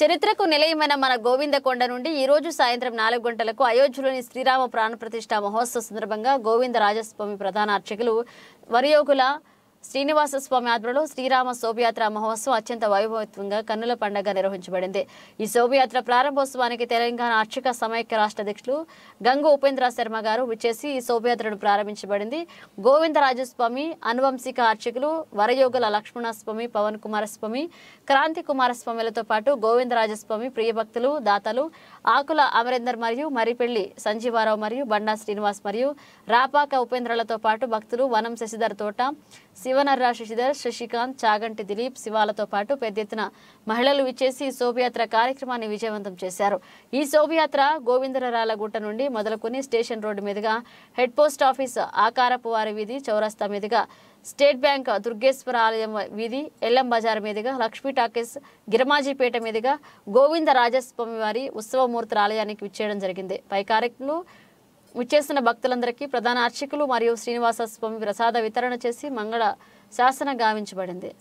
చరిత్రకు నిలయమైన మన గోవిందకొండ నుండి ఈ రోజు సాయంత్రం 4 గంటలకు అయోధ్యలోని శ్రీరామ ప్రాణప్రతిష్ఠ మహోత్సవ సందర్భంగా గోవిందరాజస్వామి ప్రధాన అర్చకులు వరయోగుల శ్రీనివాస స్వామి ఆధ్వర్యంలో శ్రీరామ శోభయాత్ర మహోత్సవం అత్యంత వైభవంగా కన్నుల పండుగ నిర్వహించబడింది। ఈ శోభయాత్ర ప్రారంభోత్సవానికి తెలంగాణ అర్చక సమైక్య రాష్ట్ర అధ్యక్షులు గంగు ఉపేంద్ర శర్మ గారు విచ్చేసి ఈ శోభయాత్రను ప్రారంభించబడింది। గోవిందరాజస్వామి అనువంశిక అర్చకులు వరయోగుల లక్ష్మణస్వామి, పవన్ కుమారస్వామి, క్రాంతి కుమారస్వామిలతో పాటు గోవిందరాజస్వామి ప్రియ భక్తులు దాతలు ఆకుల అమరేందర్ మరియు మరిపెళ్లి సంజీవారావు మరియు బండా శ్రీనివాస్ మరియు రాపాక ఉపేంద్రలతో పాటు భక్తులు వనం శశిధర్ తోట, శివనర్రా శశిధర్, శశికాంత్, చాగంటి దిలీప్, శివాలతో పాటు పెద్ద ఎత్తున మహిళలు విచ్చేసి శోభయాత్ర కార్యక్రమాన్ని విజయవంతం చేశారు। ఈ శోభయాత్ర గోవిందరాలగుట్ట నుండి మొదలుకొని స్టేషన్ రోడ్డు మీదుగా హెడ్ పోస్ట్ ఆఫీస్ ఆకారపు వారి వీధి చౌరస్తా మీదుగా స్టేట్ బ్యాంక్ దుర్గేశ్వర ఆలయం వీధి ఎల్లం బజార్ మీదుగా లక్ష్మీ టాకీస్ గిరమాజీపేట మీదుగా గోవిందరాజస్వామి వారి ఉత్సవమూర్తుల ఆలయానికి విచ్చేయడం జరిగింది। పై కార్యక్రమంలో విచ్చేస్తున్న భక్తులందరికీ ప్రధాన అర్చకులు మరియు శ్రీనివాస స్వామి ప్రసాద వితరణ చేసి మంగళ శాసన గావించబడింది।